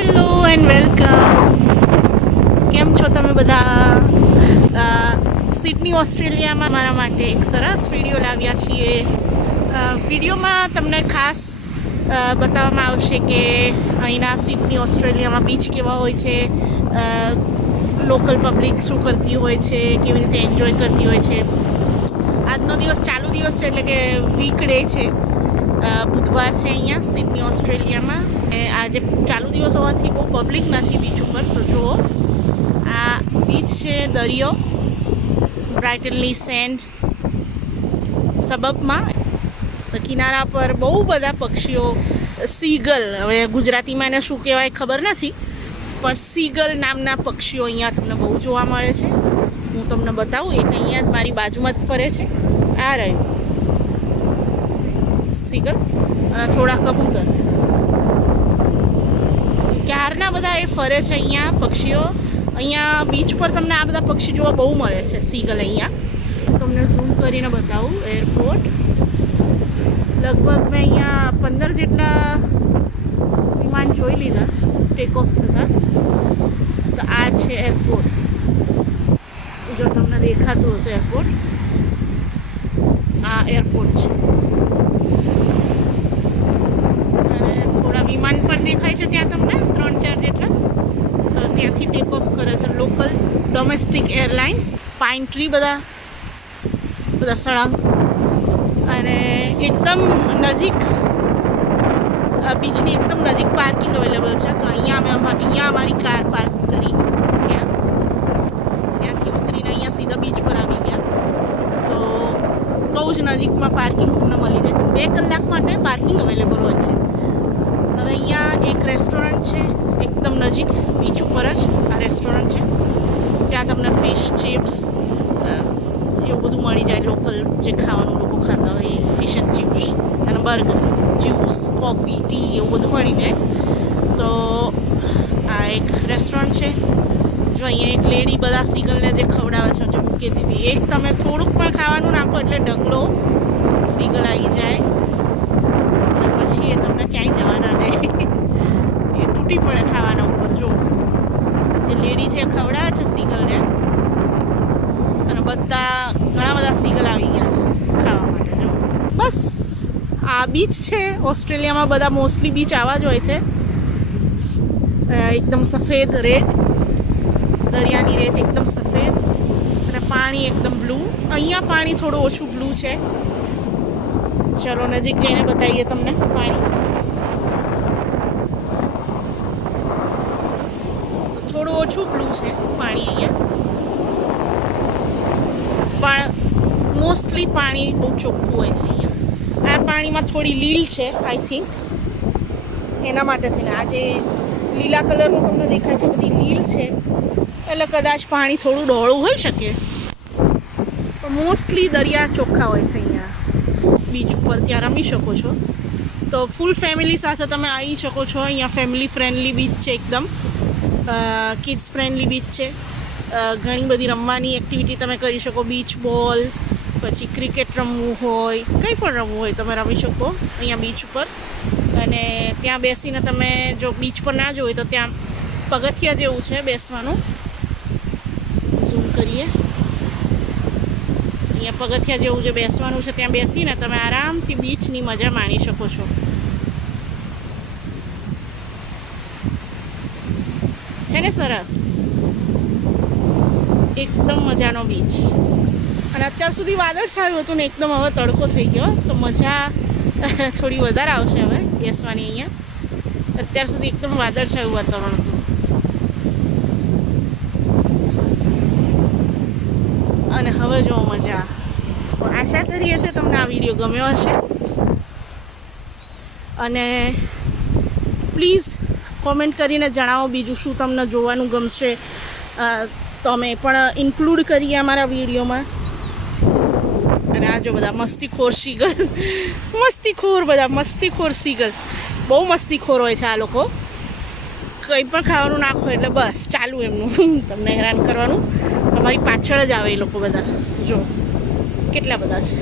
Hello and welcome. કેમ છો તમે બધા? સિડની ઓસ્ટ્રેલિયામાં મારા માટે એક સરસ વિડીયો લાવ્યા છીએ. વિડીયોમાં તમને ખાસ બતાવવામાં આવશે કે અહીંના સિડની ઓસ્ટ્રેલિયામાં બીચ કેવા હોય છે, લોકલ પબ્લિક શું કરતી હોય છે, કેવી રીતે એન્જોય કરતી હોય છે. આજનો દિવસ ચાલુ દિવસ છે, એટલે કે વીકડે છે, બુધવાર છે અહીંયા સિડની ઓસ્ટ્રેલિયામાં. આજે ચાલુ દિવસ હોવાથી બહુ પબ્લિક નથી બીચ ઉપર. તો જુઓ, આ બીચ છે દરિયો, બ્રાઇટનલી સેન્ડ સબબમાં. તો કિનારા પર બહુ બધા પક્ષીઓ, સીગલ, હવે ગુજરાતીમાં એને શું કહેવાય ખબર નથી, પણ સીગલ નામના પક્ષીઓ અહીંયા તમને બહુ જોવા મળે છે. હું તમને બતાવું, એક અહીંયા જ મારી બાજુમાં જ ફરે છે, આ રહ્યું સીગલ, અને થોડા કબૂતર. ક્યારના બધા એ ફરે છે અહીંયા પક્ષીઓ. અહીંયા બીચ પર તમને આ બધા પક્ષી જોવા બહુ મળે છે, સીગલ. અહીંયા તમને ઝૂમ કરીને બતાવું એરપોર્ટ. લગભગ મેં અહીંયા 15 જેટલા વિમાન જોઈ લીધા ટેક ઓફ થતા. તો આ છે એરપોર્ટ, જો તમને દેખાતું હશે એરપોર્ટ. આ એરપોર્ટ છે, અને થોડા વિમાન પણ દેખાય છે ત્યાં તમને 3-4 જેટલા. તો ત્યાંથી ટેક ઓફ કરે છે local domestic airlines. Pine tree બધા સળંગ, અને એકદમ નજીક બીચની એકદમ નજીક પાર્કિંગ અવેલેબલ છે. તો અહીંયા અમારી કાર પાર્ક કરી, ત્યાંથી ઉતરીને અહીંયા સીધા બીચ પર આવી ગયા. તો બહુ જ નજીકમાં પાર્કિંગ તમને મળી રહેશે. 2 કલાક માટે પાર્કિંગ અવેલેબલ હોય છે. હવે અહીંયા એક રેસ્ટોરન્ટ છે એકદમ નજીક બીચ ઉપર જ આ રેસ્ટોરન્ટ છે. ત્યાં તમને ફિશ, ચિપ્સ એવું બધું મળી જાય. લોકલ જે ખાવાનું લોકો ખાતા હોય એ ફિશ એન્ડ ચિપ્સ, અને બર્ગર, જ્યુસ, કોફી, ટી એવું બધું મળી જાય. તો આ એક રેસ્ટોરન્ટ છે. જો અહીંયા એક લેડી બધા સીગલને જે ખવડાવે છે, જો મૂકી દીધી. એક તમે થોડુંક પણ ખાવાનું નાખો એટલે ઢગલો સીગલ આવી જાય, અને પછી એ તમને ક્યાંય જવા ના દે, એ તૂટી પડે ખાવાના ઉપર. જો જે લેડી છે ખવડાવે છે સીગલને, અને ઘણા બધા સીગલ આવી ગયા છે ખાવા માટે. જો બસ આ બીચ છે ઓસ્ટ્રેલિયામાં. બધા મોસ્ટલી બીચ આવા જ હોય છે, એકદમ સફેદ રેત, દરિયાની રેત એકદમ સફેદ, અને પાણી એકદમ બ્લુ. અહીંયા પાણી થોડું ઓછું બ્લુ છે. ચલો નજીક જઈને બતાવીએ તમને પાણી. થોડું ઓછું બ્લુ છે પાણી અહીંયા, પણ મોસ્ટલી પાણી બહુ ચોખ્ખું હોય છે અહીંયા. આ પાણીમાં થોડી લીલ છે આઈ થિંક, એના માટે થઈને આ જે લીલા કલરનું તમને દેખાય છે બધી લીલ છે, એટલે કદાચ પાણી થોડું ડોળું હોઈ શકે. પણ મોસ્ટલી દરિયા ચોખ્ખા હોય છે અહીંયા બીચ ઉપર. ત્યાં રમી શકો છો. તો ફૂલ ફેમિલી સાથે તમે આવી શકો છો. અહીંયા ફેમિલી ફ્રેન્ડલી બીચ છે એકદમ, કિડ્સ ફ્રેન્ડલી બીચ છે. ઘણી બધી રમવાની એક્ટિવિટી તમે કરી શકો. બીચ બોલ, પછી ક્રિકેટ રમવું હોય, કંઈ પણ રમવું હોય તમે રમી શકો અહીંયા બીચ ઉપર. અને ત્યાં બેસીને તમે જો બીચ પર ના જોયું તો ત્યાં પગથિયા જેવું છે બેસવાનું. ઝૂમ કરીએ, અહીંયા પગથિયા જેવું જે બેસવાનું છે, ત્યાં બેસીને તમે આરામથી બીચની મજા માણી શકો છો. છે ને સરસ, એકદમ મજાનો બીચ. અને અત્યાર સુધી વાદળ છાયું હતું ને એકદમ હવે તડકો થઈ ગયો, તો મજા થોડી વધારે આવશે હવે બેસવાની અહીંયા. અત્યાર સુધી એકદમ વાદળ છાયું વાતાવરણ હતું. અને હવે જો મજા. આશા કરીએ છીએ તમને આ વિડીયો ગમ્યો હશે, અને પ્લીઝ કોમેન્ટ કરીને જણાવો બીજું શું તમને જોવાનું ગમશે, તો અમે પણ ઇન્ક્લુડ કરીએ અમારા વિડીયોમાં. અને આ જો બધા મસ્તીખોર સીગલ, મસ્તીખોર સીગલ, બહુ મસ્તીખોર હોય છે આ લોકો. કંઈ પણ ખાવાનું નાખો એટલે બસ ચાલુ એમનું તમને હેરાન કરવાનું. તમારી પાછળ જ આવે એ લોકો બધા. જો કેટલા બધા છે.